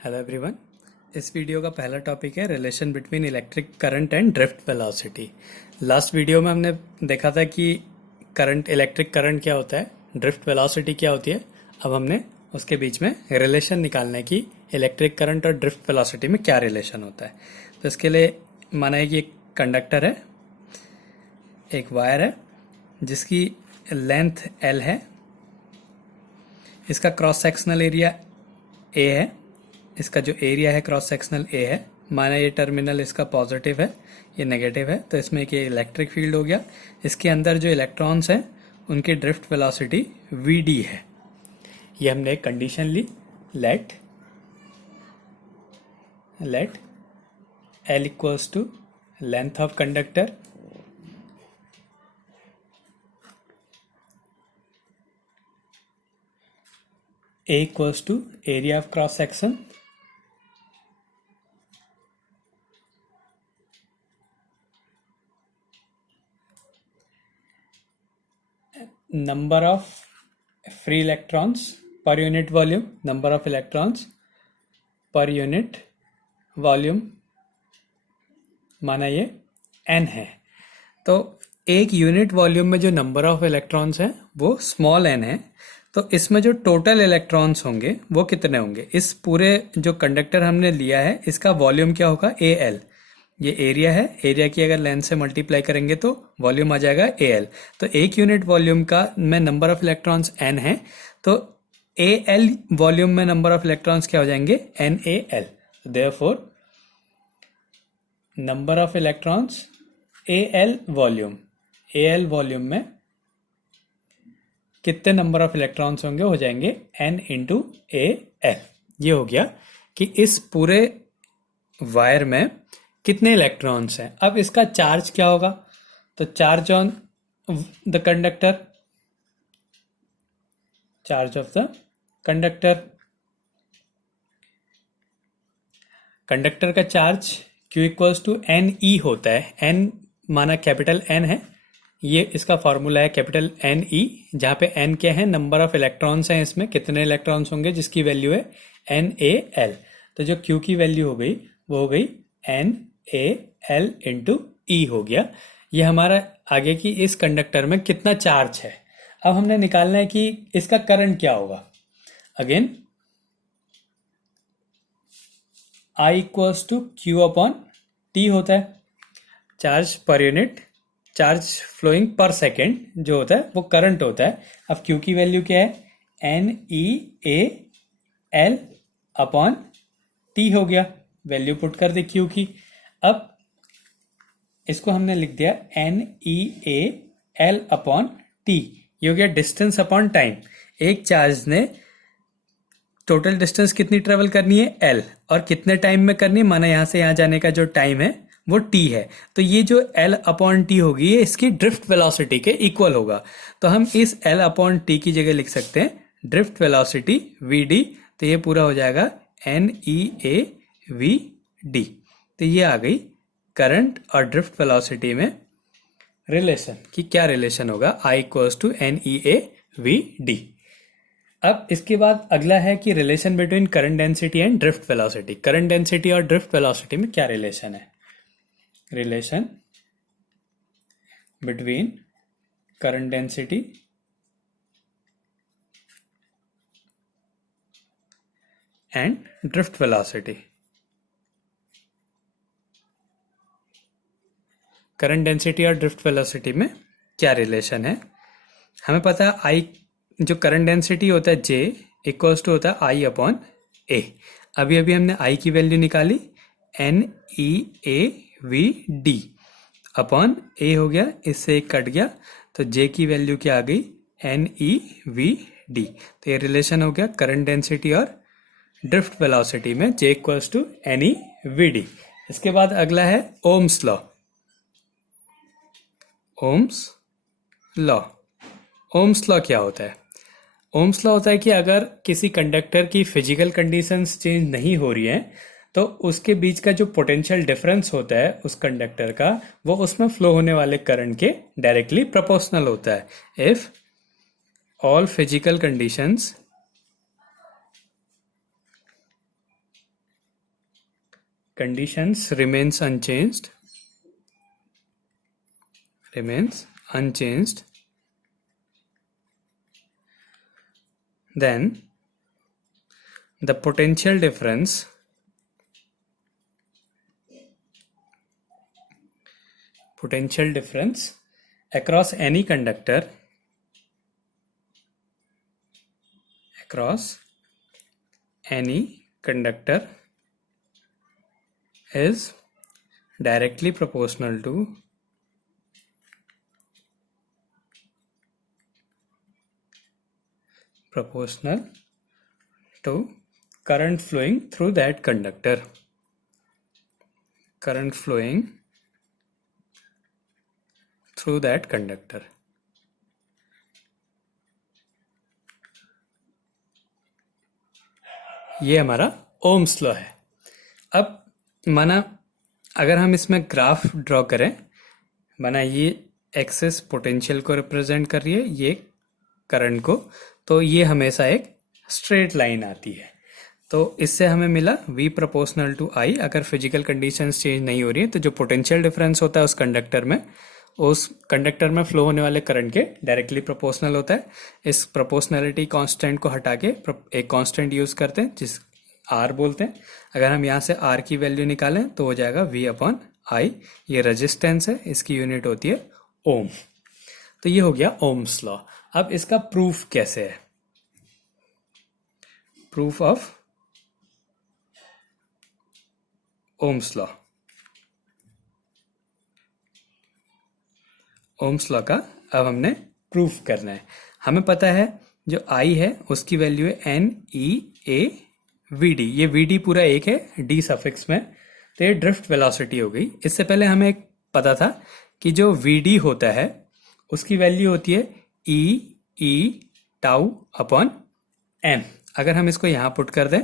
Hello everyone. इस video का पहला टॉपिक है relation between electric current and drift velocity. Last video में हमने देखा था कि इलेक्ट्रिक करंट क्या होता है, ड्रिफ्ट वेलोसिटी क्या होती है। अब हमने उसके बीच में रिलेशन निकालना है कि इलेक्ट्रिक करंट और ड्रिफ्ट वेलोसिटी में क्या रिलेशन होता है। तो इसके लिए माना है कि एक कंडक्टर है, एक वायर है जिसकी लेंथ L है, इसका क्रॉस सेक्शनल एरिया A है, इसका जो एरिया है क्रॉस सेक्शनल A है। माना ये टर्मिनल इसका पॉजिटिव है, ये नेगेटिव है, तो इसमें एक इलेक्ट्रिक फील्ड हो गया। इसके अंदर जो इलेक्ट्रॉन्स हैं उनकी ड्रिफ्ट वेलोसिटी Vd है। ये हमने एक कंडीशन ली, let L equals to length of conductor A equals to area of cross section number of free electrons per unit volume, number of electrons per unit volume, माना ये n है। तो एक यूनिट वॉल्यूम में जो number of electrons हैं वो small n है, तो इसमें जो टोटल इलेक्ट्रॉन्स होंगे वो कितने होंगे। इस पूरे जो कंडक्टर हमने लिया है इसका वॉल्यूम क्या होगा, AL। ये एरिया है, एरिया की अगर लेंथ से मल्टीप्लाई करेंगे तो वॉल्यूम आ जाएगा AL। तो एक यूनिट वॉल्यूम का में नंबर ऑफ इलेक्ट्रॉन्स n है, तो AL वॉल्यूम में नंबर ऑफ इलेक्ट्रॉन्स क्या हो जाएंगे, NaL। Therefore number of electrons AL volume में कितने नंबर ऑफ इलेक्ट्रॉन्स होंगे, हो जाएंगे n इंटू AL। ये हो गया कि इस पूरे वायर में कितने इलेक्ट्रॉन्स हैं। अब इसका चार्ज क्या होगा, तो charge on the conductor, charge of the conductor का charge Q equals to NE होता है। n माना कैपिटल N है, ये इसका फॉर्मूला है कैपिटल NE, जहां पे n क्या है, नंबर ऑफ इलेक्ट्रॉन्स हैं, इसमें कितने इलेक्ट्रॉन्स होंगे जिसकी वैल्यू है NaL। तो जो Q की वैल्यू हो गई वो हो गई NaL इंटू E हो गया। ये हमारा आगे की इस कंडक्टर में कितना चार्ज है। अब हमने निकालना है कि इसका करंट क्या होगा। Again I equals to Q upon T होता है, charge per unit, charge flowing per second जो होता है वो करंट होता है। अब Q की वैल्यू क्या है, NeAL अपॉन T हो गया, वैल्यू पुट कर दे Q की। अब इसको हमने लिख दिया NeAL अपॉन T, ये हो गया डिस्टेंस अपॉन टाइम। एक चार्ज ने टोटल डिस्टेंस कितनी ट्रेवल करनी है, L, और कितने टाइम में करनी है, माना यहां से यहां जाने का जो टाइम है वो T है। तो ये जो L अपॉन T होगी ये इसकी ड्रिफ्ट वेलोसिटी के इक्वल होगा। तो हम इस L अपॉन T की जगह लिख सकते हैं ड्रिफ्ट वेलोसिटी Vd। तो ये पूरा हो जाएगा NeAVd। तो ये आ गई करंट और ड्रिफ्ट वेलोसिटी में रिलेशन कि क्या रिलेशन होगा, I इक्वल्स टू NeAVd। अब इसके बाद अगला है कि relation between current density and drift velocity. Current density और ड्रिफ्ट वेलोसिटी में क्या रिलेशन है, relation between current density and drift velocity. Current density और ड्रिफ्ट वेलोसिटी में क्या रिलेशन है। हमें पता है I जो करंट डेंसिटी होता है J इक्वल्स टू होता है I अपॉन A। अभी अभी हमने I की वैल्यू निकाली NeAVd अपॉन A हो गया, इससे एक कट गया, तो J की वैल्यू क्या आ गई, NeVd। तो ये रिलेशन हो गया करंट डेंसिटी और ड्रिफ्ट वेलोसिटी में J इक्वल्स टू NeVd। इसके बाद अगला है ओम्स लॉ। ओम्स लॉ क्या होता है, ओम्स लॉ होता है कि अगर किसी कंडक्टर की फिजिकल कंडीशंस चेंज नहीं हो रही हैं तो उसके बीच का जो पोटेंशियल डिफरेंस होता है उस कंडक्टर का, वो उसमें फ्लो होने वाले करंट के डायरेक्टली प्रोपोर्शनल होता है। If all physical conditions conditions remains unchanged, then the potential difference across any conductor is directly proportional to current flowing through that conductor. ये हमारा ओम्स लॉ है। अब माना अगर हम इसमें ग्राफ ड्रॉ करें, माना ये एक्सिस पोटेंशियल को रिप्रेजेंट कर रही है, ये करंट को, तो ये हमेशा एक स्ट्रेट लाइन आती है। तो इससे हमें मिला V प्रोपोर्शनल टू I। अगर फिजिकल कंडीशंस चेंज नहीं हो रही है तो जो पोटेंशियल डिफरेंस होता है उस कंडक्टर में फ्लो होने वाले करंट के डायरेक्टली प्रोपोर्शनल होता है। इस प्रोपोर्शनलिटी कांस्टेंट को हटा के एक कांस्टेंट यूज करते हैं जिस R बोलते हैं। अगर हम यहाँ से R की वैल्यू निकालें तो हो जाएगा V अपॉन I। ये रेजिस्टेंस है, इसकी यूनिट होती है ओम। तो ये हो गया ओम्स लॉ। अब इसका प्रूफ कैसे है? Proof of Ohm's law. Ohm's law का अब हमने प्रूफ करना है। हमें पता है जो I है उसकी वैल्यू है NEAVD। ये VD पूरा एक है, D सफिक्स में, तो ये ड्रिफ्ट वेलोसिटी हो गई। इससे पहले हमें एक पता था कि जो VD होता है उसकी वैल्यू होती है E टाउ अपॉन M। अगर हम इसको यहाँ पुट कर दें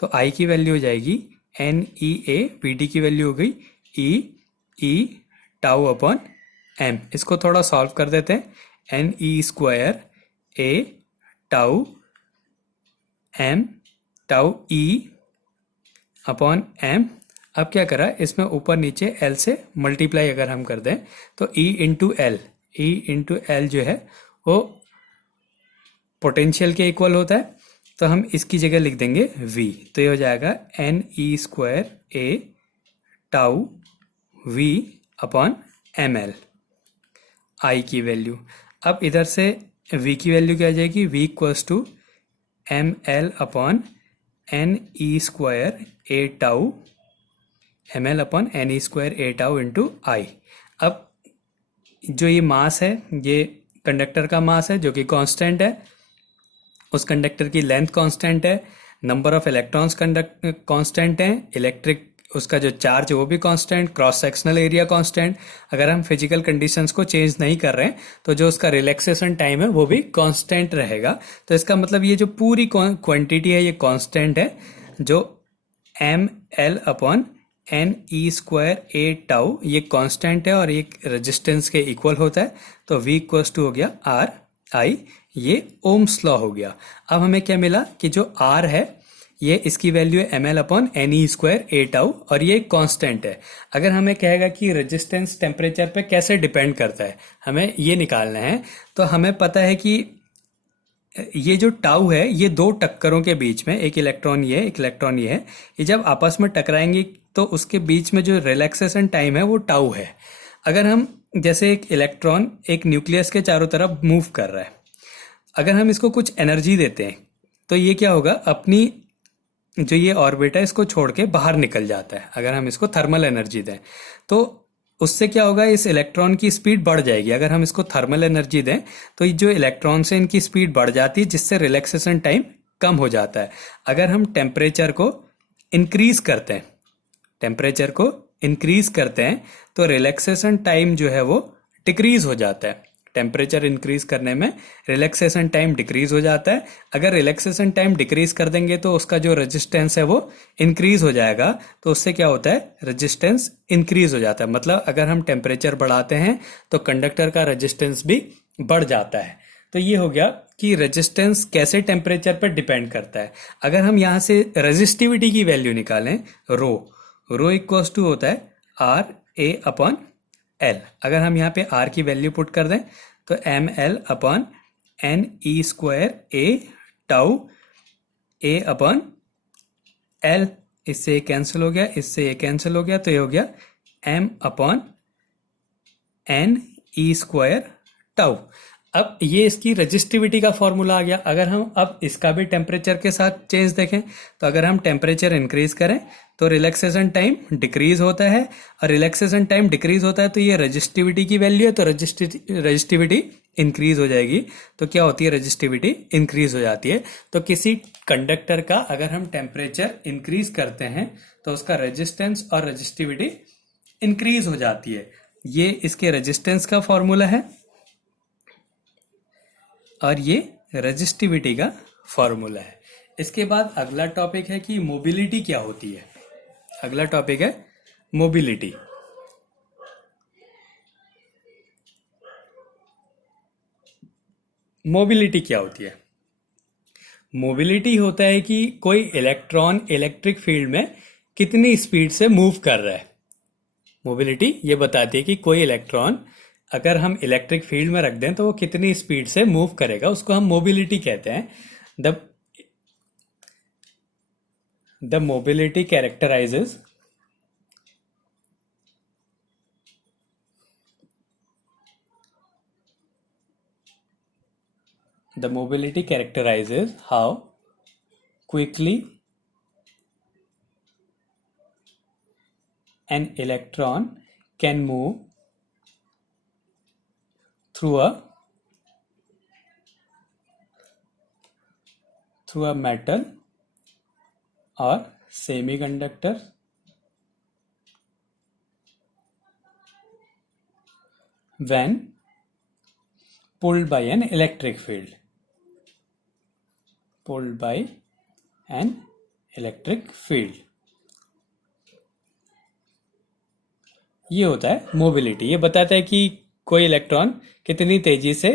तो I की वैल्यू हो जाएगी NEA, VD की वैल्यू हो गई E टाउ अपॉन M। इसको थोड़ा सॉल्व कर देते हैं। NE square A tau M tau E upon M। अब क्या करा, इसमें ऊपर नीचे L से मल्टीप्लाई अगर हम कर दें तो E इंटू L जो है वो पोटेंशियल के इक्वल होता है, तो हम इसकी जगह लिख देंगे V। तो ये हो जाएगा NE square A tau V upon ML I की वैल्यू। अब इधर से V की वैल्यू क्या आ जाएगी, V equals to ML upon NE square A tau ML upon NE square A tau into I। अब जो ये मास है, ये कंडक्टर का मास है जो कि कांस्टेंट है, उस कंडक्टर की लेंथ कांस्टेंट है, नंबर ऑफ इलेक्ट्रॉन्स कांस्टेंट है, इलेक्ट्रिक उसका जो चार्ज है वो भी constant, cross sectional area constant. अगर हम फिजिकल कंडीशंस को चेंज नहीं कर रहे हैं तो जो उसका रिलैक्सेशन टाइम है वो भी कांस्टेंट रहेगा। तो इसका मतलब ये जो पूरी क्वांटिटी है ये कांस्टेंट है, जो ML upon NE square A tau ये कांस्टेंट है और ये रेजिस्टेंस के इक्वल होता है। तो V इक्वल्स टू हो गया RI। ये ओम्स लॉ हो गया। अब हमें क्या मिला कि जो R है ये इसकी वैल्यू है ML upon NE square A tau और ये कांस्टेंट है। अगर हमें कहेगा कि रेजिस्टेंस टेम्परेचर पे कैसे डिपेंड करता है, हमें ये निकालना है। तो हमें पता है कि ये जो टाउ है ये दो टक्करों के बीच में, एक इलेक्ट्रॉन ये है, एक इलेक्ट्रॉन ये है, ये जब आपस में टकराएंगे तो उसके बीच में जो रिलैक्सेशन टाइम है वो टाउ है। अगर हम जैसे एक इलेक्ट्रॉन एक न्यूक्लियस के चारों तरफ मूव कर रहा है, अगर हम इसको कुछ एनर्जी देते हैं तो ये क्या होगा, अपनी जो ये ऑर्बिट है इसको छोड़ के बाहर निकल जाता है। अगर हम इसको थर्मल एनर्जी दें तो उससे क्या होगा, इस इलेक्ट्रॉन की स्पीड बढ़ जाएगी। अगर हम इसको थर्मल एनर्जी दें तो ये जो इलेक्ट्रॉन से इनकी स्पीड बढ़ जाती है, जिससे रिलैक्सेशन टाइम कम हो जाता है। अगर हम टेम्परेचर को इंक्रीज करते हैं तो रिलैक्सेशन टाइम जो है वो डिक्रीज हो जाता है। टेम्परेचर इंक्रीज करने में रिलैक्सेशन टाइम डिक्रीज हो जाता है। अगर रिलैक्सेशन टाइम डिक्रीज कर देंगे तो उसका जो रेजिस्टेंस है वो इंक्रीज हो जाएगा। तो उससे क्या होता है, रेजिस्टेंस इंक्रीज हो जाता है। मतलब अगर हम टेम्परेचर बढ़ाते हैं तो कंडक्टर का रेजिस्टेंस भी बढ़ जाता है। तो ये हो गया कि रेजिस्टेंस कैसे टेम्परेचर पर डिपेंड करता है। अगर हम यहाँ से रेजिस्टिविटी की वैल्यू निकालें, रो इक्वल्स टू होता है आर ए अपॉन एल। अगर हम यहाँ पे आर की वैल्यू पुट कर दें तो M L upon N E square A tau A upon L. इससे ये कैंसिल हो गया, इससे ये कैंसिल हो गया, तो ये हो गया M upon N E square tau. अब ये इसकी रजिस्टिविटी का फॉर्मूला आ गया। अगर हम अब इसका भी टेम्परेचर के साथ चेंज देखें तो अगर हम टेम्परेचर इंक्रीज करें तो रिलैक्सेशन टाइम डिक्रीज होता है, और रिलैक्सेशन टाइम डिक्रीज होता है तो ये रजिस्टिविटी की वैल्यू है, तो रजिस्टिविटी इंक्रीज हो जाएगी। तो क्या होती है, रजिस्टिविटी इंक्रीज हो जाती है। तो किसी कंडक्टर का अगर हम टेम्परेचर इंक्रीज करते हैं तो उसका रेजिस्टेंस और रजिस्टिविटी इंक्रीज हो जाती है। ये इसके रेजिस्टेंस का फॉर्मूला है और ये रेजिस्टिविटी का फॉर्मूला है। इसके बाद अगला टॉपिक है कि मोबिलिटी क्या होती है। अगला टॉपिक है मोबिलिटी। मोबिलिटी क्या होती है? मोबिलिटी होता है कि कोई इलेक्ट्रॉन इलेक्ट्रिक फील्ड में कितनी स्पीड से मूव कर रहा है। मोबिलिटी ये बताती है कि कोई इलेक्ट्रॉन अगर हम इलेक्ट्रिक फील्ड में रख दें तो वो कितनी स्पीड से मूव करेगा, उसको हम मोबिलिटी कहते हैं। The mobility कैरेक्टराइजेज how quickly an electron can move through a metal or semiconductor when pulled by an electric field. Pulled by an electric field. ये होता है मोबिलिटी। ये बताता है कि कोई इलेक्ट्रॉन कितनी तेजी से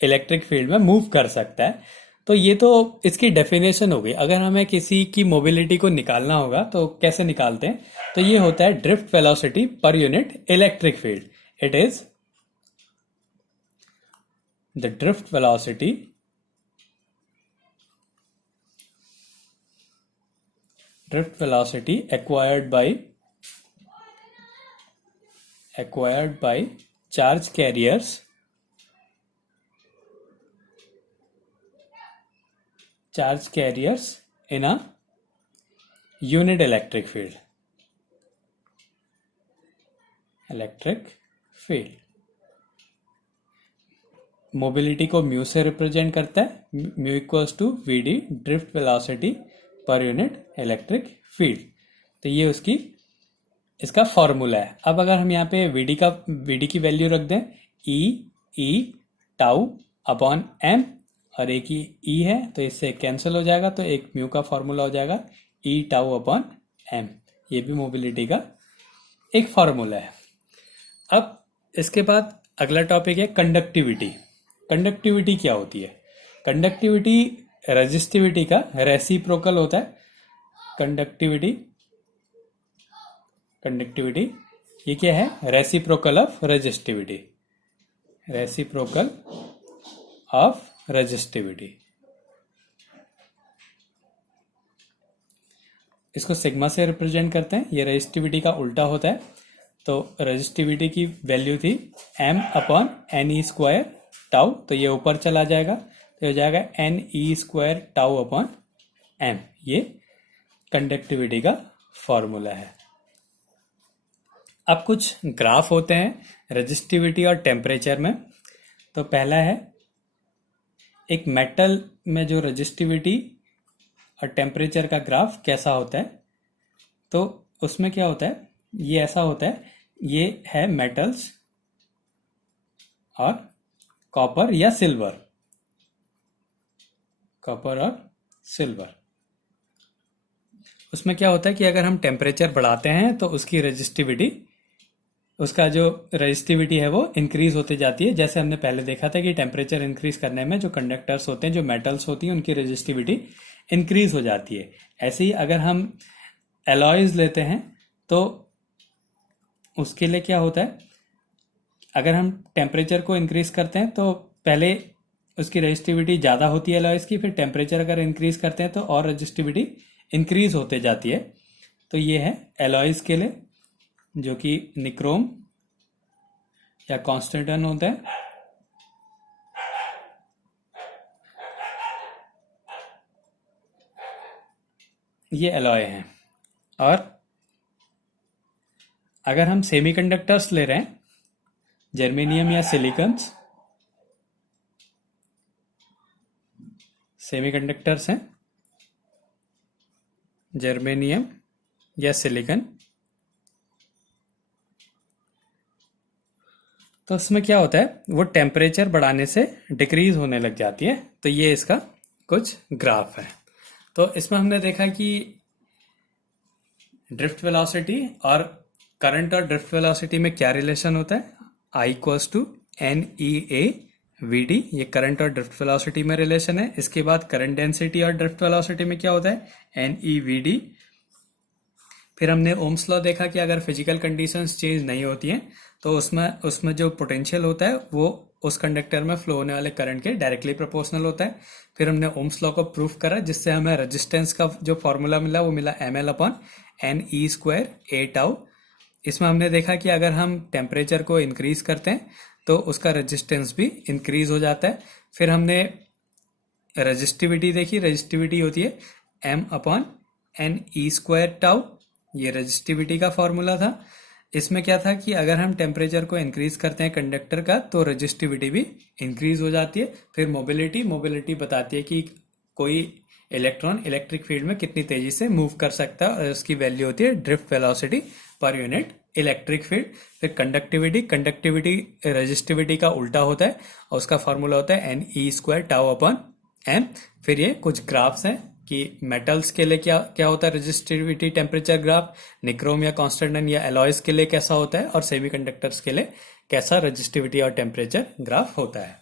इलेक्ट्रिक फील्ड में मूव कर सकता है। तो ये तो इसकी डेफिनेशन हो गई। अगर हमें किसी की मोबिलिटी को निकालना होगा तो कैसे निकालते हैं? तो ये होता है drift velocity per unit electric field. It is the drift velocity acquired by charge carriers in a unit electric field. Mobility को म्यू से रिप्रेजेंट करता है। Mu equals to V D drift velocity per unit electric field. तो ये इसका formula है। अब अगर हम यहाँ पे वीडी की वैल्यू रख दें ई टाउ अपॉन एम, और एक ही ई है तो इससे कैंसिल हो जाएगा, तो एक म्यू का फॉर्मूला हो जाएगा ई टाउ अपॉन एम। ये भी मोबिलिटी का एक फॉर्मूला है। अब इसके बाद अगला टॉपिक है कंडक्टिविटी। कंडक्टिविटी क्या होती है? कंडक्टिविटी रेजिस्टिविटी का रेसिप्रोकल होता है। कंडक्टिविटी ये क्या है? Reciprocal of resistivity. इसको सिग्मा से रिप्रेजेंट करते हैं। ये रेजिस्टिविटी का उल्टा होता है। तो रेजिस्टिविटी की वैल्यू थी M upon N E square tau, तो ये ऊपर चला जाएगा, तो हो जाएगा N E square tau upon M. ये कंडक्टिविटी का फॉर्मूला है। अब कुछ ग्राफ होते हैं रेजिस्टिविटी और टेम्परेचर में। तो पहला है एक मेटल में जो रेजिस्टिविटी और टेम्परेचर का ग्राफ कैसा होता है। तो उसमें क्या होता है, ये ऐसा होता है, ये है मेटल्स और कॉपर या सिल्वर। उसमें क्या होता है कि अगर हम टेम्परेचर बढ़ाते हैं तो उसका जो रेजिस्टिविटी है वो इंक्रीज होती जाती है। जैसे हमने पहले देखा था कि टेम्परेचर इंक्रीज करने में जो कंडक्टर्स होते हैं, जो मेटल्स होती हैं, उनकी रेजिस्टिविटी इंक्रीज हो जाती है। ऐसे ही अगर हम एलॉयज लेते हैं तो उसके लिए क्या होता है, अगर हम टेम्परेचर को इंक्रीज करते हैं तो पहले उसकी रेजिस्टिविटी ज़्यादा होती है अलॉयज़ की, फिर टेम्परेचर अगर इंक्रीज करते हैं तो और रेजिस्टिविटी इंक्रीज होते जाती है। तो ये है अलॉयज़ के लिए, जो कि निक्रोम या कॉन्स्टेंटन होता है। ये अलॉय हैं। और अगर हम सेमीकंडक्टर्स ले रहे हैं, जर्मेनियम या सिलिकॉन्स, सेमीकंडक्टर्स हैं जर्मेनियम या सिलिकॉन, तो उसमें क्या होता है, वो टेम्परेचर बढ़ाने से डिक्रीज होने लग जाती है। तो ये इसका कुछ ग्राफ है। तो इसमें हमने देखा कि ड्रिफ्ट वेलोसिटी और करंट और ड्रिफ्ट वेलोसिटी में क्या रिलेशन होता है, I इक्वल्स टू NEA/VD, ये करंट और ड्रिफ्ट वेलोसिटी में रिलेशन है। इसके बाद करंट डेंसिटी और ड्रिफ्ट वेलोसिटी में क्या होता है, NEVD। फिर हमने ओम्स लॉ देखा कि अगर फिजिकल कंडीशंस चेंज नहीं होती हैं तो उसमें जो पोटेंशियल होता है वो उस कंडक्टर में फ्लो होने वाले करंट के डायरेक्टली प्रोपोर्शनल होता है। फिर हमने ओम्स लॉ को प्रूफ करा, जिससे हमें रेजिस्टेंस का जो फॉर्मूला मिला वो मिला ML/NE² A τ। इसमें हमने देखा कि अगर हम टेम्परेचर को इंक्रीज करते हैं तो उसका रेजिस्टेंस भी इंक्रीज हो जाता है। फिर हमने रेजिस्टिविटी देखी, रेजिस्टिविटी होती है M/NE² τ, ये रेजिस्टिविटी का फॉर्मूला था। इसमें क्या था कि अगर हम टेम्परेचर को इंक्रीज करते हैं कंडक्टर का तो रेजिस्टिविटी भी इंक्रीज हो जाती है। फिर मोबिलिटी बताती है कि कोई इलेक्ट्रॉन इलेक्ट्रिक फील्ड में कितनी तेजी से मूव कर सकता है, और उसकी वैल्यू होती है drift velocity per unit electric field. फिर कंडक्टिविटी रेजिस्टिविटी का उल्टा होता है और उसका फॉर्मूला होता है NE² τ/M। फिर ये कुछ ग्राफ्स हैं कि मेटल्स के लिए क्या क्या होता है रेजिस्टिविटी टेम्परेचर ग्राफ, निक्रोम या कॉन्स्टेंटन या एलॉयज के लिए कैसा होता है, और सेमीकंडक्टर्स के लिए कैसा रेजिस्टिविटी और टेम्परेचर ग्राफ होता है।